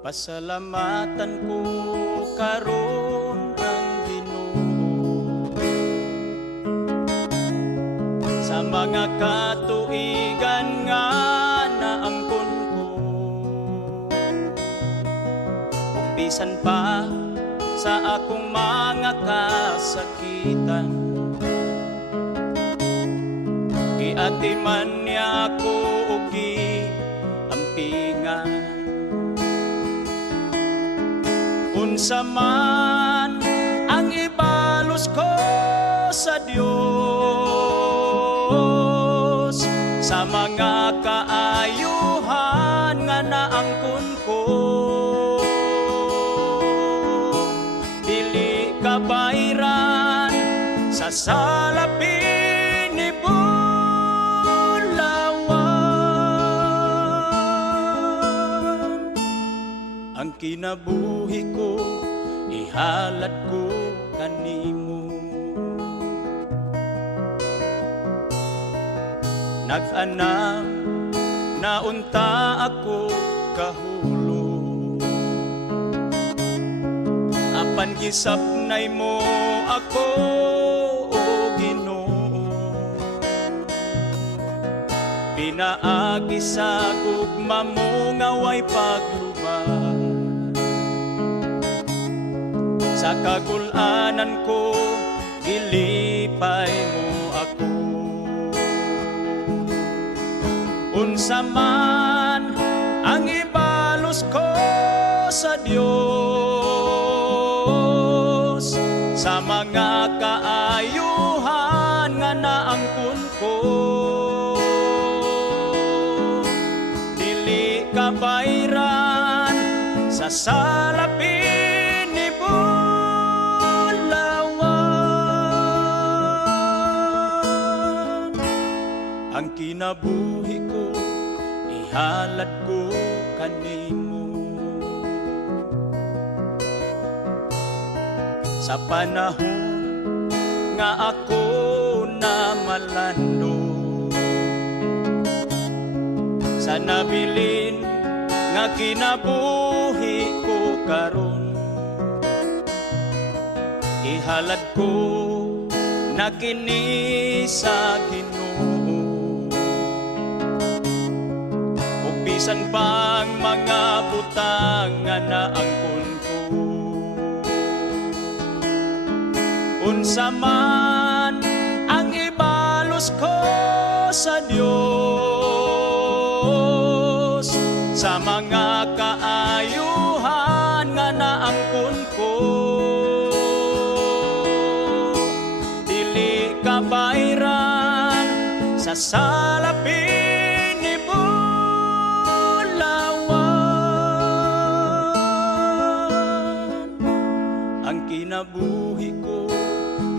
Pasalamatan ko karon ang Ginoo sa mga katuigan nga naangkon ko, ug bisan pa sa akong mga kasakitan, giatiman niya ako ug giampingan. Unsa man ang ibalos ko sa Dios, sa mga kaayuhan nga naangkon ko, dili kabayran sa salapin ni Bulawan. Ang kinabuhi ko ihalad ko kanimo, nag-anam na unta ako kahulog, apan gisapnay mo ako o Ginoo, pinaagi sa gugma mo nga way paglubag. Sa kagulanan ko, gilipay mo ako. Unsa man ang ibalos ko sa Dios, sa mga kaayuhan nga naangkon ko, dili kabayran sa salapin ni Bulawan. Ang kinabuhi ko ihalad ko kanimo, sa panahon nga ako na malando, sa nabilin nga kinabuhi ko karon, ihalad ko na kini sa Ginoo, ug bisan pang mga butang nga naangkon ko. Unsa man ang ibalos ko sa Dios, sa mga kaayuhan nga naangkon ko, dili kabayran sa salapin ni Bulawan. Ang kinabuhi ko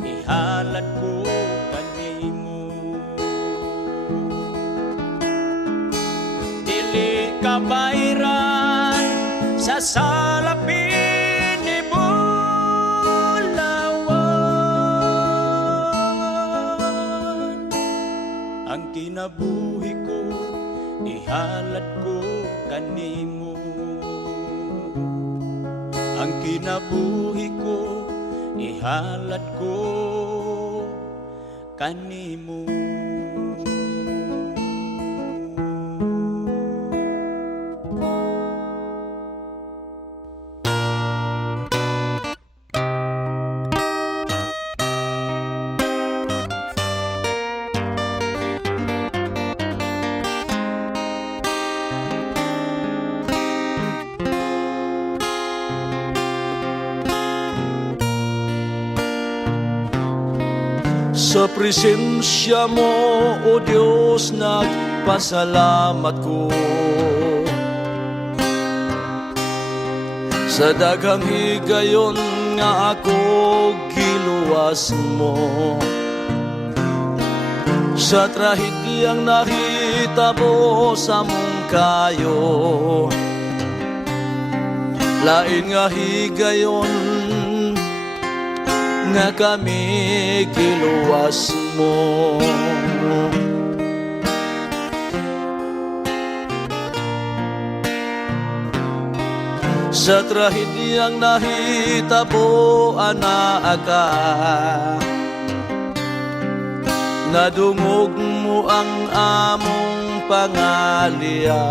ihalad ko kanimo, dili kabayran sa salapin ni Bulawan. Ang kinabuhi ko ihalad ko kanimo, ang kinabuhi ko ihalad ko kanimo. Sa presensya mo, O Diyos, nagpasalamat ko. Sa daghang higayon nga ako giluwas mo, sa trahidyang nahitabo sa mong kayo, lain nga higayon nga kami giluwas mo. Sa trahedyang nahitabo anaaka, nadungog mo ang among pangalia.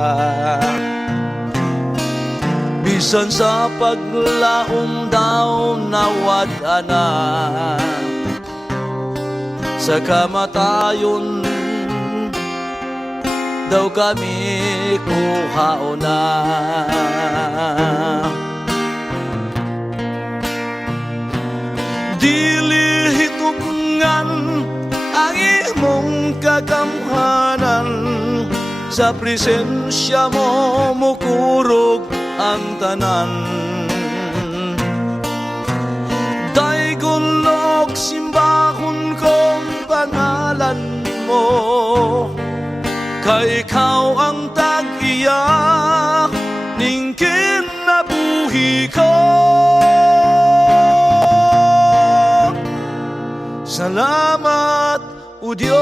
Bisan sa paglaom daw nawad ana, sa kamatayon daw kami kuhaona. Dili hitugngan ang imong kagamhanan, sa presensya mo mukurog ang tanan. Daygulog simbahon kong pangalan mo, kay ikaw ang tag-iya ning kinabuhi ko. Salamat, O Diyos.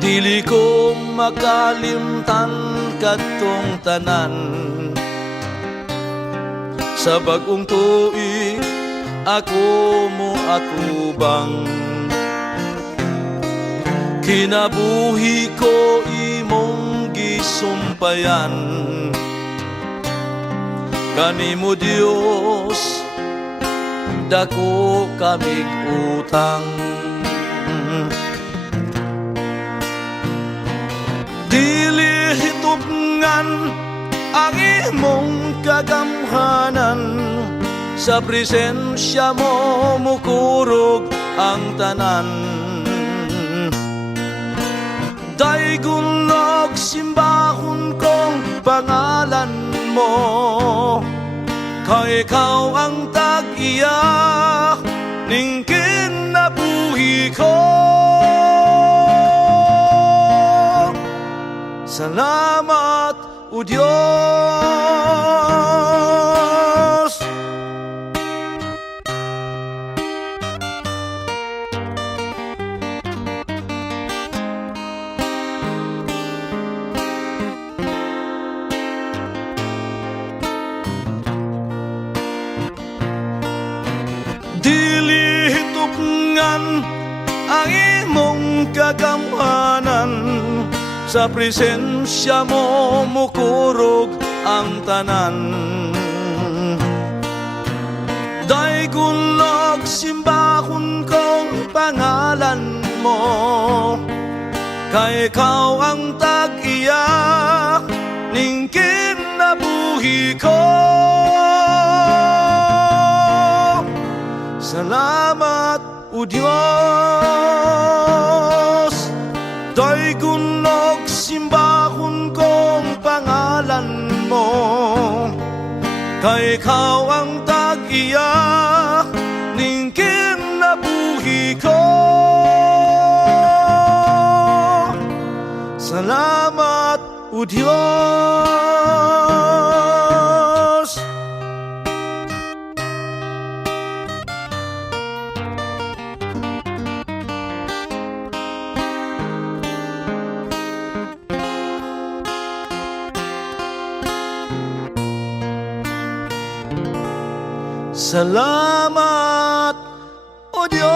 Dili ko makalimtan katong tanan, sa bagong tuig ako mo atubang. Kinabuhi ko imong gisumpayan, kanimo Dios dako kamig utang. Dili hitubngan ang imong kagamhanan, sa presensya mo mukurog ang tanan. Daygulog simbahon kong pangalan mo, kay ikaw ang tag-iya ning kinabuhi ko. Salamat, O Diyos. Dili hitubngan ang imong kagamhanan, sa presensya mo mukurog ang tanan. Daygulog simbahon kong pangalan mo, kay ikaw ang tag-iya ning kinabuhi ko. Salamat, O Diyos. Daygulog simbahon kong pangalan mo, kay ikaw ang tag-iya ning kinabuhi ko. Salamat, O Diyos. Salamat, O Diyos.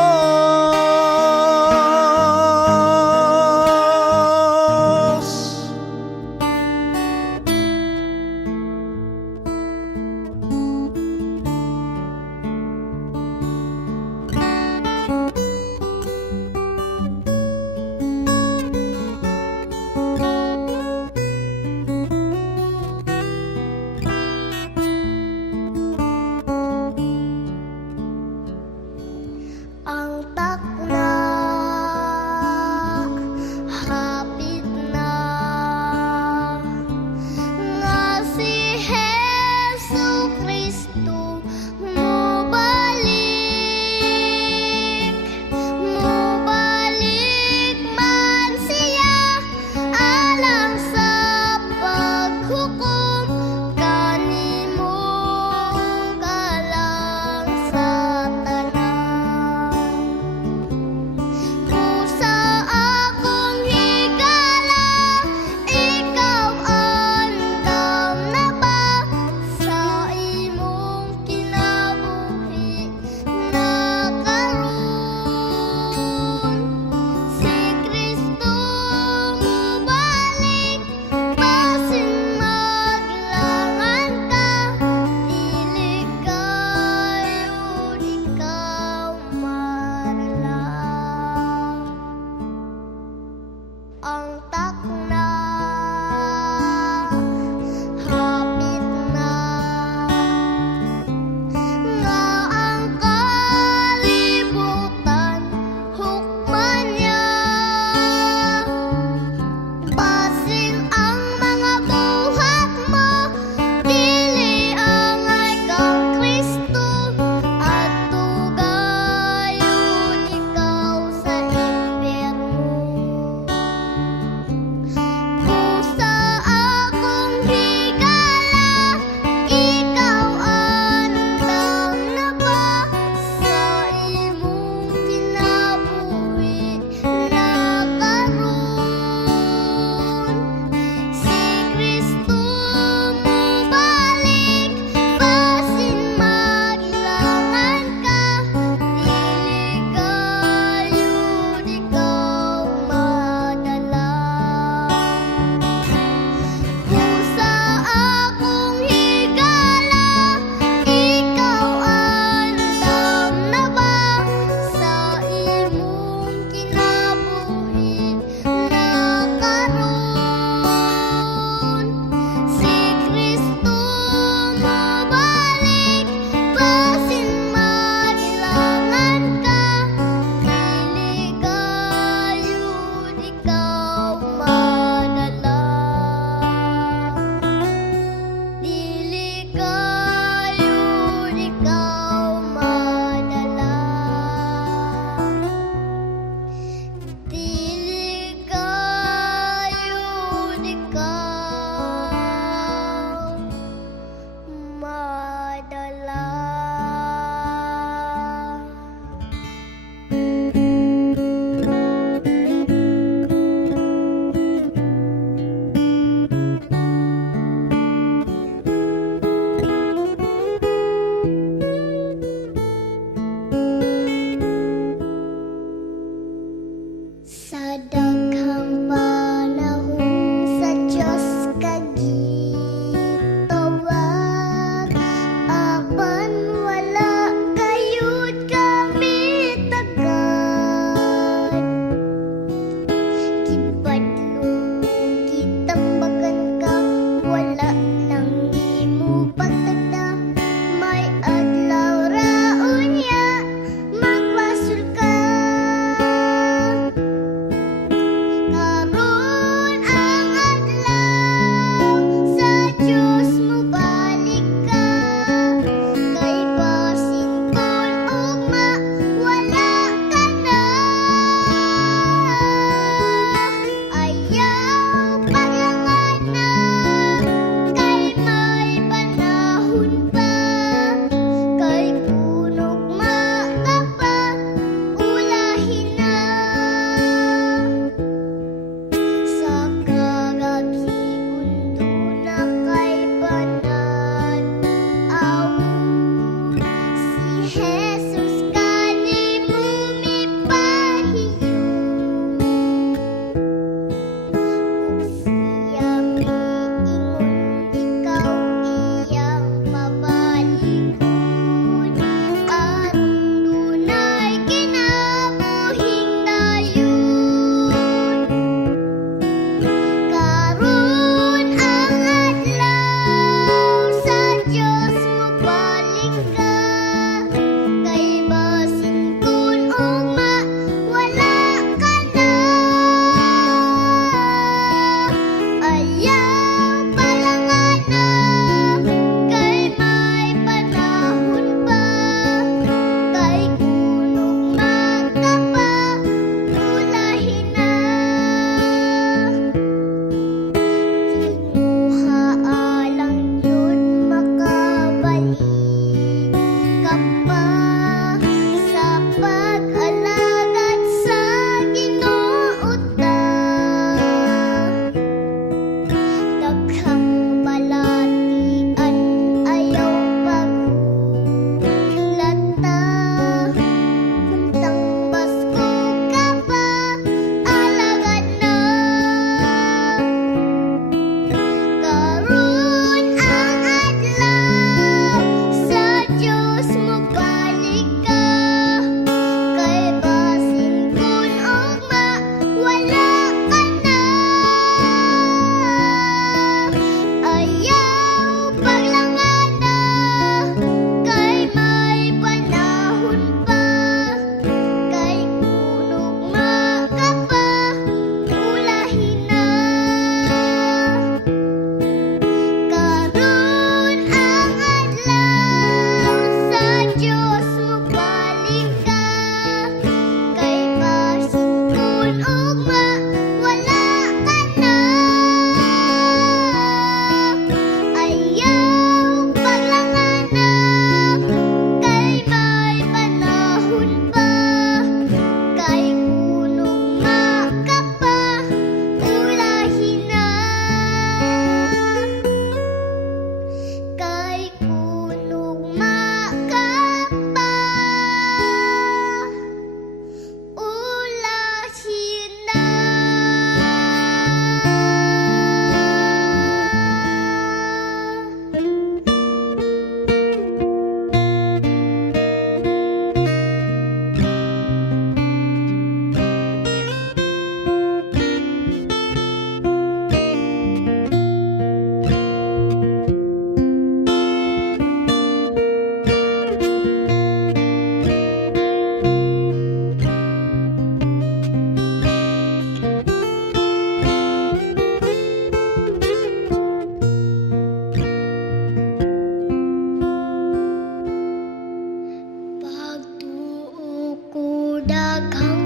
daghang